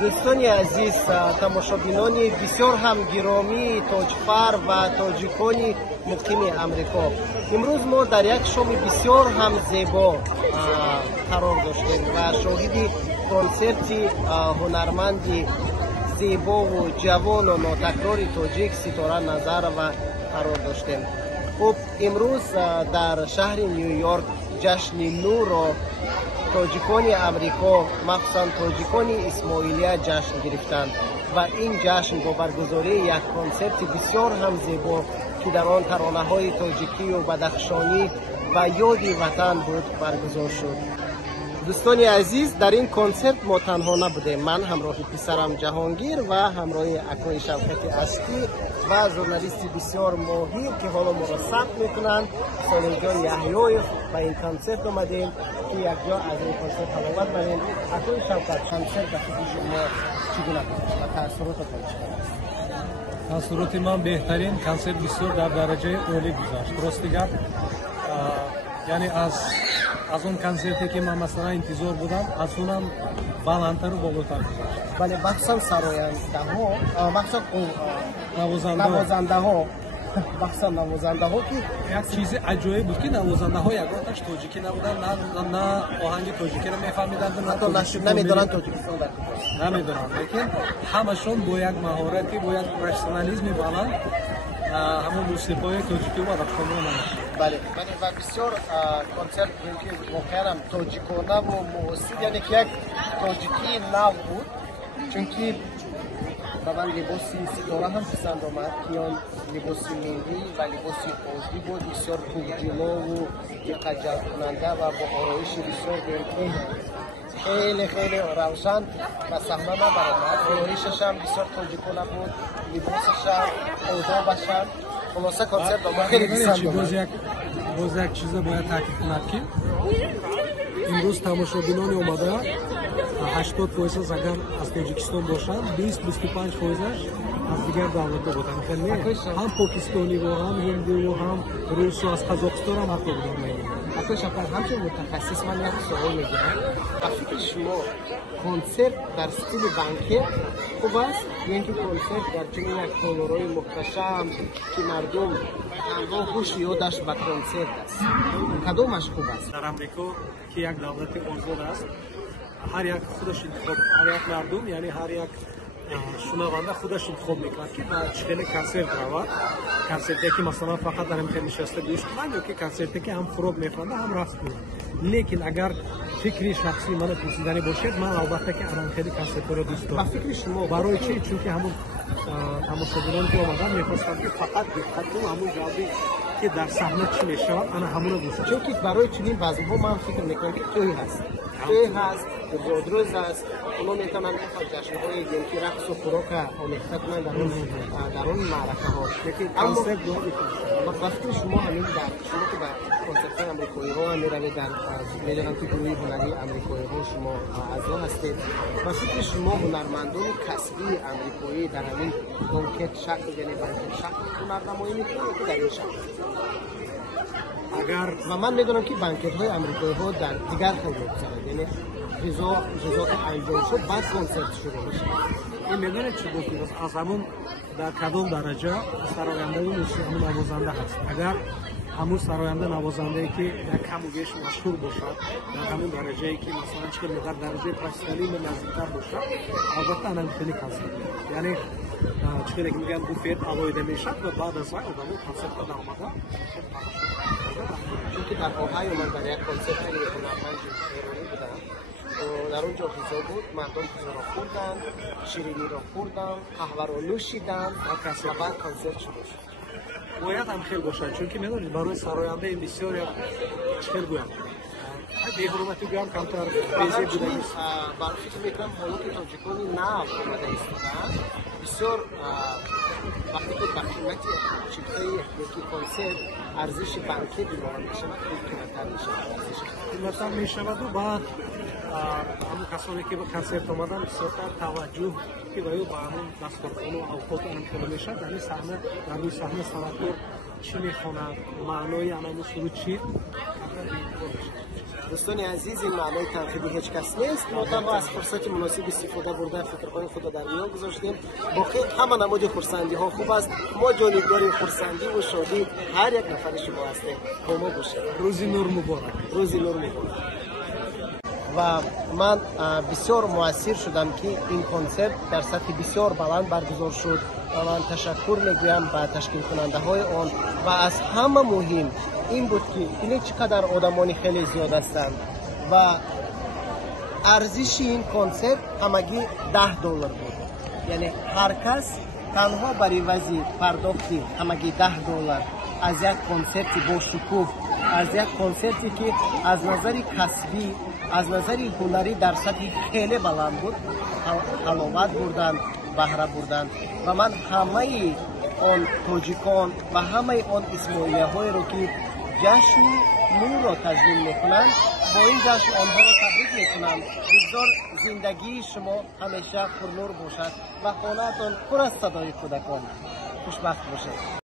دوستان عزیز، تماشابینان بسیار هم گرامی تاجفر و تاجیکان مقیم امریکا، امروز ما در یک شام بسیار هم زیبا قرار داشتیم و شاهد کنسرت هنرمند زیبا و جوان و ناتکرار تاجیک ستاره نظرова قرار داشتیم. خب امروز در شهر نیویورک جشن نو را تاجیکان امریکا مخصوصا تاجیکان اسماعیلیه جشن گرفتند و این جشن با برگزاری یک کنسرت بسیار هم زیبا که در آن ترانه‌های تاجیکی و بدخشانی و یادی وطن بود برگزار شد. دوستان عزیز، در این کنسرت ما تنها نبودیم. من همراه پسرم جهانگیر و همراه اکای شوکتی اسکی و ژورنالیست بسیار ماهر که حالا ما را ثبت میکنند سالی جان یحیی به این کنسرت اومدیم که یک جا از این کنسرت حلاوت بریم. اکای شوکت، کنسرت به خود شما چگونه بود و تاثیراتتان چیست؟ تاثیرات من بهترین کنسرت بسیار در درجه عالی گذشت. درست گفت، یعنی از اون کنسرتی که من مثلا انتظار بودم از اونم بالاتر و بالاتر گذشت. بله، مخصوصا سراینده ها، مخصوصا نوازنده ها که یک چیز عجایب بود که نوازنده ها یگانش تاجیکی نبودن، نه آهنگ تاجیکی رو میفهمیدند، حتی نمیدونن تاجیکستان در کجاست، نمیدونن، لیکن همشون با یک مهارتی، با یک پروفسیونالیسم بالند همون موسیقی تاجیکی و بدخشانی رو نمایش. بله، و بسیار کنسرت که واقعا تاجیکانه و معاصر، یعنی که یک تاجیکی نو بود، چون که طبعا لباسی ستاره هم پسند آمد که آن لباسی ملی و لباسی عادی بود، بسیار پرجلو و دقت جلب کننده و با آرایش بسیار بهترین، خیلی خیلی روشن و صحنه برآمد. آرایشش هم بسیار تاجیکانه بود، لباسش هم آدابش هم، خلاصه کنسرت با ما خیلی پسند آمد. باز یک چیز باید تاکید کند که امروز تماشابینان اومده 80% اگر از تاجیکستان باشند 20-25% از دیگر دولت‌ها بودند، هم پاکستانی و هم هندو و هم روس و از قزاقستان هم حتی بودند. حتی شفاف همچون متخصص من یک سوال میگیرم، فکر شما کنسرت در استیل بانکت خوب است یا اینکه کنسرت در چنین یک تالارهای محتشم که مردم تنها هوش یادش به کنسرت است، کدامش خوب است؟ در امریکا که یک دولت آزاد است، هر یک خودش انتخاب، هر یک مردم یعنی هر یک شنونده خودش انتخاب میکنه که با چه کنسرت رود، کنسرتی که مثلا فقط در امکان نشسته گوش کنه یا که کنسرتی که هم فروغ میخوانده هم رقص کنه. لیکن اگر فکری شخصی من پرسیدنی باشد، من البته که الان خیلی کنسرت رو دوست دارم. فکر شما برای چی؟ چون که همون تماشاگران که اومدن میخواستن که فقط دقت کنن همون جوابی که در صحنه چی میشه، انا همون رو دوست دارم. چون که برای چنین بازی‌ها من فکر میکنم که توی هست روز است، اونا میتونن جشن‌های دینی رقص و خوراک آمیخته کنن در اون معرکه ها. اما وقتی شما همین شما که به کنسرت امریکایی ها میروید، در میدونم که گروه هنری امریکایی ها شما اعضا هستید و فکر شما هنرمندان کسبی امریکایی در همین بانکت شکل یعنی بانکت شکل هنرنمایی میکنند که در این شکل اگر و من میدونم که بانکت های امریکایی ها در دیگر خیلی بگذارد، یعنی غذا انجام شد بعد کنسرت شروع میشه. این میدونه چی بود؟ از همون در کدام درجه سراینده و همون نوازنده هست. اگر همون سراینده نوازنده که یک کم و بیش مشهور باشد در همون درجه ای که مثلا چقدر در درجه پرسنلی نزدیکتر باشد، البته انا میتونی کنسرت، یعنی چقدر که میگن بوفت آوایده میشد و بعد از آن آدمو کنسرت داده آمده. چون که در اوهایو من برای یک کنسرت خیلی هنرمند ایرانی بودم و در اونجا غذا بود، مردم غذا را خوردن، شیرینی را خوردن، قهوه را نوشیدن و بعد کنسرت شروع شد. باید هم خیلی باشد، چون که میدونید برای سراینده این بسیار خیلی گویم بی‌حرمتی گویم کمتر بیزی بوده نیست. برای فکر میکنم حالا که تاجیکانی نو آمده ایستادن بسیار وقتی که با قیمت چیزهای یکی کنسرت ارزش بانکی بیمار میشود قیمت‌تر میشود، قیمت‌تر میشود و بعد همون کسانی که به کنسرت آمدن بسیارتر توجه که باید با همون دستارخانه و اوقات انجام میشد. در این صحنه در روی صحنه سنتور چی میخواند، معنای همون سرود چی دوستان عزیز، این معنای تنقیدی هیچ کس نیست. ما تنها از فرصت مناسب استفاده بردن فکرهای خود در میان گذاشتیم. باقی همه نمود خرسندی ها خوب است. ما جانبدار خرسندی و شادی هر یک نفر شما هستیم. با ما باشه. روزی نور مبارک. روزی نور مبارک. و من بسیار مؤثر شدم که این کنسرت در سطح بسیار بلند برگزار شد و من تشکر میگویم به تشکیل کننده های آن. و از همه مهم این بود که این چقدر آدمانی خیلی زیاد هستند و ارزش این کنسرت همگی $10 بود. یعنی هر کس تنها برای وضعی پرداختی همگی $10 از یک کنسرتی با شکوه، از یک کنسرتی که از نظر کسبی، از نظر هنری در سطح خیلی بلند بود، حلاوت بردن، بهره بردن. و من همه آن تاجیکان و همه آن اسماعیلیه های رو که جشن نور را تضمین میکنند با این جشن آنها را تبریک میکنم. روزگار زندگی شما همیشه پرنور باشد و خانه‌تان پر از صدای کودکان. خوشبخت باشد.